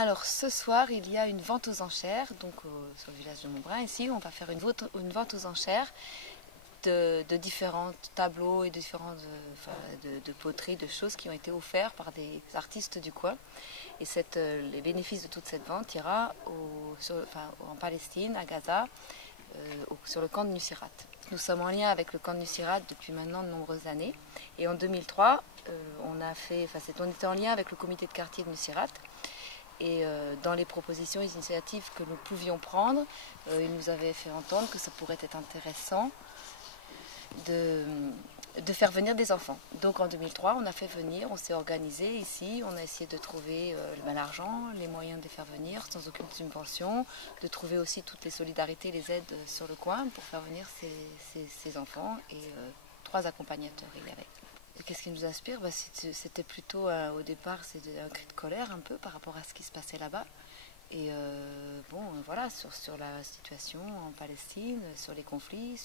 Alors ce soir, il y a une vente aux enchères, donc sur le village de Montbrun. Ici, on va faire une vente aux enchères de différents tableaux et de poteries, de choses qui ont été offerts par des artistes du coin. Et les bénéfices de toute cette vente ira en Palestine, à Gaza, sur le camp de Nuseirat. Nous sommes en lien avec le camp de Nuseirat depuis maintenant de nombreuses années. Et en 2003, on était en lien avec le comité de quartier de Nuseirat. Et dans les propositions et initiatives que nous pouvions prendre, il nous avait fait entendre que ça pourrait être intéressant de faire venir des enfants. Donc en 2003, on a fait venir, on s'est organisé ici, on a essayé de trouver l'argent, les moyens de les faire venir sans aucune subvention, de trouver aussi toutes les solidarités, les aides sur le coin pour faire venir ces enfants et 3 accompagnateurs il y avait. Qu'est-ce qui nous inspire? C'était plutôt au départ un cri de colère un peu par rapport à ce qui se passait là-bas. Et voilà, sur la situation en Palestine, sur les conflits,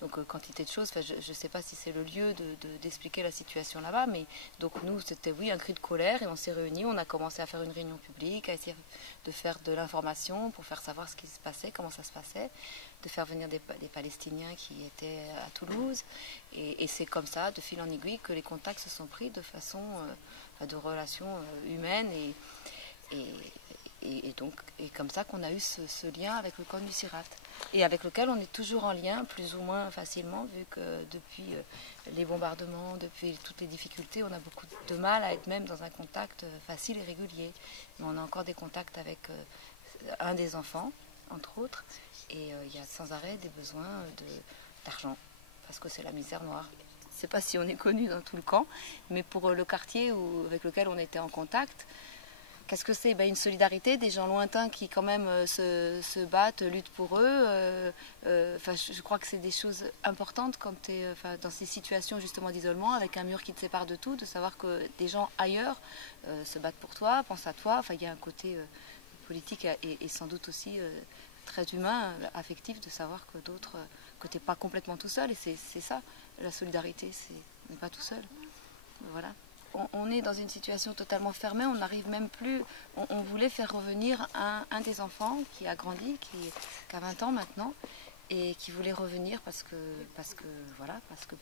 donc quantité de choses. Je ne sais pas si c'est le lieu d'expliquer la situation là-bas, mais donc nous, c'était oui un cri de colère et on s'est réunis, on a commencé à faire une réunion publique, à essayer de faire de l'information pour faire savoir ce qui se passait, comment ça se passait, de faire venir des Palestiniens qui étaient à Toulouse. Et c'est comme ça, de fil en aiguille, que les contacts se sont pris de façon de relations humaines et comme ça qu'on a eu ce lien avec le camp de Nuseirat et avec lequel on est toujours en lien plus ou moins facilement vu que depuis les bombardements, depuis toutes les difficultés, on a beaucoup de mal à être même dans un contact facile et régulier. Mais on a encore des contacts avec un des enfants, entre autres, et il y a sans arrêt des besoins d'argent parce que c'est la misère noire. Je ne sais pas si on est connu dans tout le camp, mais pour le quartier avec lequel on était en contact, qu'est-ce que c'est? Une solidarité, des gens lointains qui quand même se battent, luttent pour eux. Je crois que c'est des choses importantes quand tu es dans ces situations justement d'isolement, avec un mur qui te sépare de tout, de savoir que des gens ailleurs se battent pour toi, pensent à toi. Il y a un côté politique et sans doute aussi très humain, affectif, de savoir que d'autres, que tu n'es pas complètement tout seul. Et c'est ça, la solidarité, on n'est pas tout seul. Voilà. On est dans une situation totalement fermée, on n'arrive même plus, on voulait faire revenir un des enfants qui a grandi, qui a 20 ans maintenant, et qui voulait revenir parce que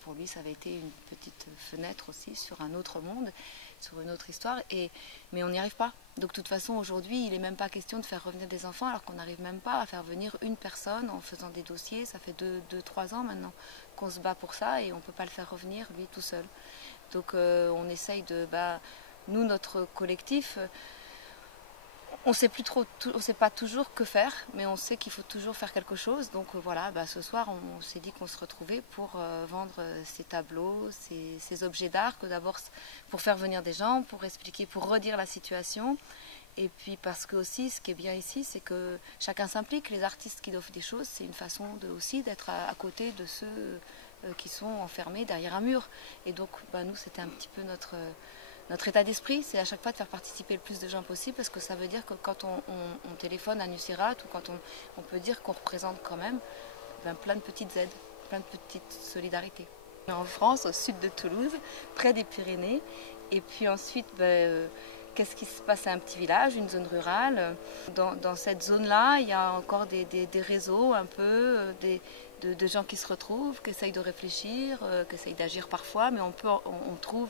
pour lui ça avait été une petite fenêtre aussi sur un autre monde, sur une autre histoire, mais on n'y arrive pas. Donc de toute façon aujourd'hui il n'est même pas question de faire revenir des enfants alors qu'on n'arrive même pas à faire venir une personne en faisant des dossiers. Ça fait 2-3 ans maintenant qu'on se bat pour ça et on ne peut pas le faire revenir lui tout seul. Donc on essaye nous, notre collectif, on ne sait pas toujours que faire, mais on sait qu'il faut toujours faire quelque chose. Donc voilà, ce soir, on s'est dit qu'on se retrouvait pour vendre ces tableaux, ces objets d'art, que d'abord pour faire venir des gens, pour expliquer, pour redire la situation. Et puis parce que aussi, ce qui est bien ici, c'est que chacun s'implique. Les artistes qui offrent des choses, c'est une façon aussi d'être à côté de ceux qui sont enfermés derrière un mur. Et donc nous, c'était un petit peu notre état d'esprit, c'est à chaque fois de faire participer le plus de gens possible, parce que ça veut dire que quand on téléphone à Nuseirat ou quand on peut dire qu'on représente quand même plein de petites aides, plein de petites solidarités. On est en France, au sud de Toulouse, près des Pyrénées, et puis ensuite qu'est-ce qui se passe? À un petit village, une zone rurale. Dans cette zone-là, il y a encore des réseaux un peu, de gens qui se retrouvent, qui essayent de réfléchir, qui essayent d'agir parfois, mais on trouve,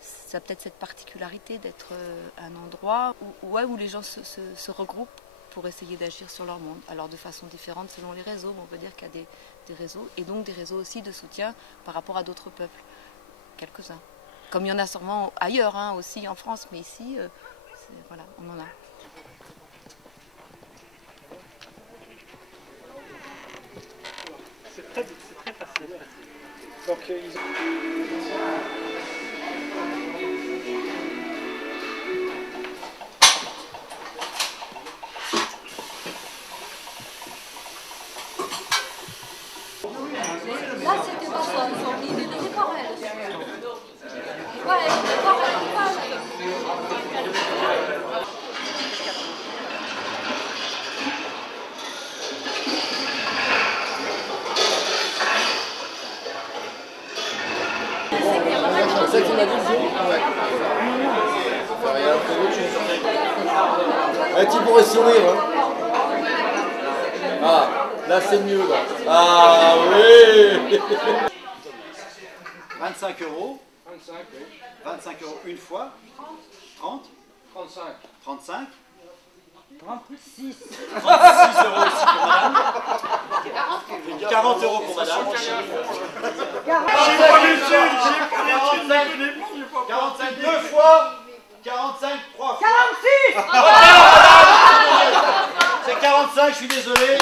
ça a peut-être cette particularité d'être un endroit où les gens se regroupent pour essayer d'agir sur leur monde. Alors de façon différente selon les réseaux, mais on peut dire qu'il y a des réseaux, et donc des réseaux aussi de soutien par rapport à d'autres peuples, quelques-uns. Comme il y en a sûrement ailleurs, aussi en France, mais ici, voilà, on en a. C'est très facile. Donc, ils ont... Là, c'était pas ça, ils ont mis des aquarelles. Ouais, des aquarelles. C'est ça que tu m'as dit, ouais. Ça fait rien, Ouais, tu pourrais sourire. Hein. Ah, là c'est mieux là. Ah oui. 25 euros. 25, oui. 25 euros une fois. 30. 35. 35. 36. 36 euros ici pour madame. 40 euros pour madame. 45 deux fois. 45 trois fois. 46. C'est 45, je suis désolé.